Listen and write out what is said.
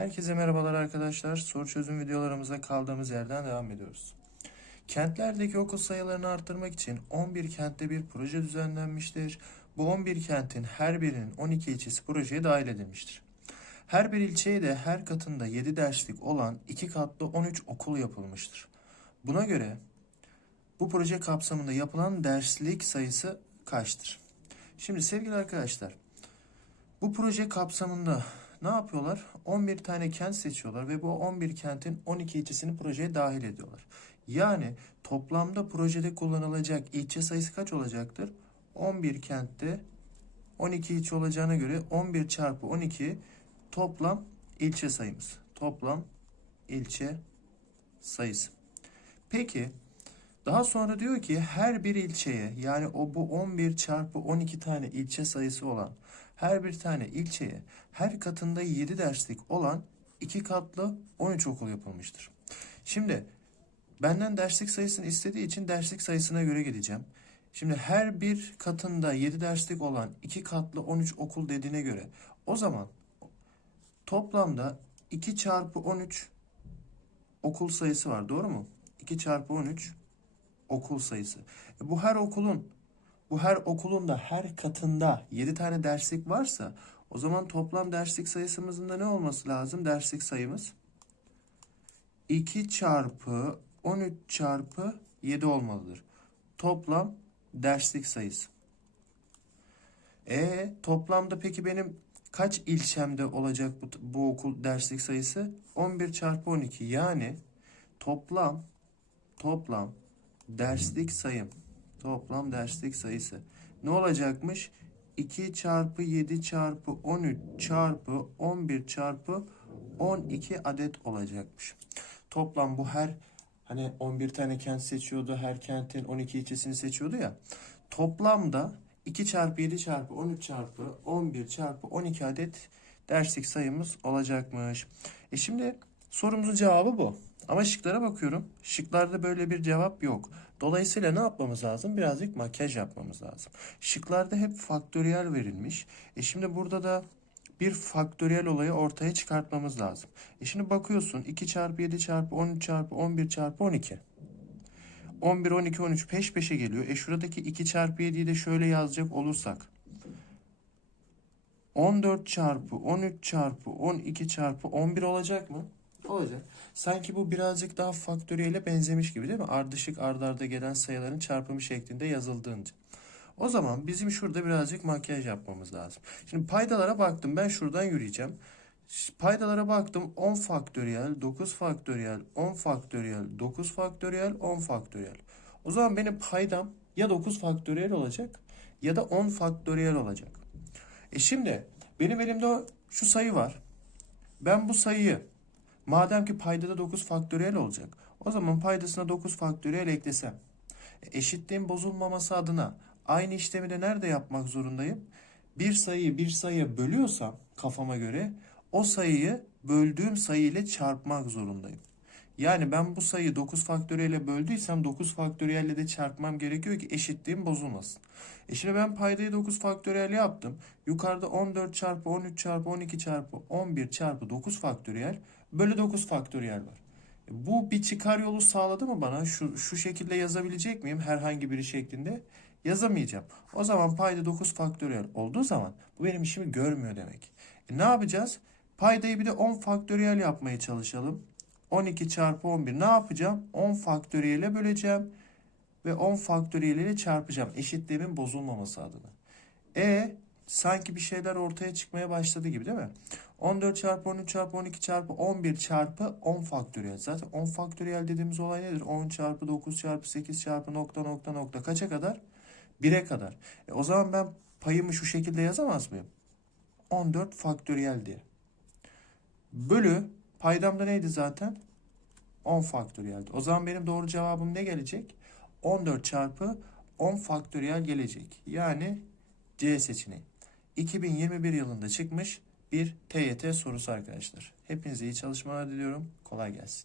Herkese merhabalar arkadaşlar. Soru çözüm videolarımıza kaldığımız yerden devam ediyoruz. Kentlerdeki okul sayılarını arttırmak için 11 kentte bir proje düzenlenmiştir. Bu 11 kentin her birinin 12 ilçesi projeye dahil edilmiştir. Her bir ilçeye de her katında 7 derslik olan 2 katlı 13 okul yapılmıştır. Buna göre bu proje kapsamında yapılan derslik sayısı kaçtır? Şimdi sevgili arkadaşlar, bu proje kapsamında ne yapıyorlar? 11 tane kent seçiyorlar ve bu 11 kentin 12 ilçesini projeye dahil ediyorlar. Yani toplamda projede kullanılacak ilçe sayısı kaç olacaktır? 11 kentte 12 ilçe olacağına göre 11 çarpı 12 toplam ilçe sayımız. Toplam ilçe sayısı. Peki daha sonra diyor ki her bir ilçeye yani o bu 11 çarpı 12 tane ilçe sayısı olan her bir tane ilçeye her katında 7 derslik olan 2 katlı 13 okul yapılmıştır. Şimdi benden derslik sayısını istediği için derslik sayısına göre gideceğim. Şimdi her bir katında 7 derslik olan 2 katlı 13 okul dediğine göre o zaman toplamda 2 çarpı 13 okul sayısı var doğru mu? 2 çarpı 13 okul sayısı. E bu her okulun bu her okulun da her katında 7 tane derslik varsa o zaman toplam derslik sayısımızın da ne olması lazım? Derslik sayımız 2 çarpı 13 çarpı 7 olmalıdır. Toplam derslik sayısı. E toplamda peki benim kaç ilçemde olacak bu, bu okul derslik sayısı? 11 çarpı 12 yani toplam toplam derslik sayım toplam derslik sayısı ne olacakmış? 2 çarpı 7 çarpı 13 çarpı 11 çarpı 12 adet olacakmış. Toplam bu her hani 11 tane kent seçiyordu. Her kentin 12 ilçesini seçiyordu ya. Toplamda 2 çarpı 7 çarpı 13 çarpı 11 çarpı 12 adet derslik sayımız olacakmış. E şimdi sorumuzun cevabı bu. Ama şıklara bakıyorum. Şıklarda böyle bir cevap yok. Dolayısıyla ne yapmamız lazım? Birazcık makyaj yapmamız lazım. Şıklarda hep faktöriyel verilmiş. E şimdi burada da bir faktöriyel olayı ortaya çıkartmamız lazım. E şimdi bakıyorsun 2 çarpı 7 çarpı 13 çarpı 11 çarpı 12. 11, 12, 13 peş peşe geliyor. E şuradaki 2 çarpı 7'yi de şöyle yazacak olursak. 14 çarpı 13 çarpı 12 çarpı 11 olacak mı? Olacak. Sanki bu birazcık daha faktöriyele benzemiş gibi değil mi? Ardışık ardarda arda gelen sayıların çarpımı şeklinde yazıldığınca. O zaman bizim şurada birazcık makyaj yapmamız lazım. Şimdi paydalara baktım. Ben şuradan yürüyeceğim. Paydalara baktım 10 faktöriyel, 9 faktöriyel, 10 faktöriyel, 9 faktöriyel, 10 faktöriyel. O zaman benim paydam ya 9 faktöriyel olacak ya da 10 faktöriyel olacak. E şimdi benim elimde şu sayı var. Ben bu sayıyı madem ki paydada 9 faktöriyel olacak. O zaman paydasına 9 faktöriyel eklesem. E, eşitliğin bozulmaması adına aynı işlemi de nerede yapmak zorundayım? Bir sayıyı bir sayıya bölüyorsam kafama göre o sayıyı böldüğüm sayı ile çarpmak zorundayım. Yani ben bu sayıyı 9 faktöriyelle böldüysem 9 faktöriyelle de çarpmam gerekiyor ki eşitliğim bozulmasın. E şimdi ben paydayı 9 faktöriyel yaptım. Yukarıda 14 çarpı 13 çarpı 12 çarpı 11 çarpı 9 faktöriyel bölü 9 faktöriyel var. E bu bir çıkar yolu sağladı mı bana? Şu, şu şekilde yazabilecek miyim herhangi biri şeklinde? Yazamayacağım. O zaman payda 9 faktöriyel olduğu zaman bu benim işimi görmüyor demek. E ne yapacağız? Paydayı bir de 10 faktöriyel yapmaya çalışalım. 12 çarpı 11 ne yapacağım? 10 faktöriyele böleceğim. Ve 10 faktöriyel ile çarpacağım. Eşitliğimin bozulmaması adına. E sanki bir şeyler ortaya çıkmaya başladı gibi değil mi? 14 çarpı 13 çarpı 12 çarpı 11 çarpı 10 faktöriyel. Zaten 10 faktöriyel dediğimiz olay nedir? 10 çarpı 9 çarpı 8 çarpı nokta nokta nokta kaça kadar? 1'e kadar. E o zaman ben payımı şu şekilde yazamaz mıyım? 14 faktöriyel diye. Bölü paydamda neydi zaten? 10 faktöriyeldi. O zaman benim doğru cevabım ne gelecek? 14 çarpı 10 faktöriyel gelecek. Yani C seçeneği. 2021 yılında çıkmış bir TYT sorusu arkadaşlar. Hepinize iyi çalışmalar diliyorum. Kolay gelsin.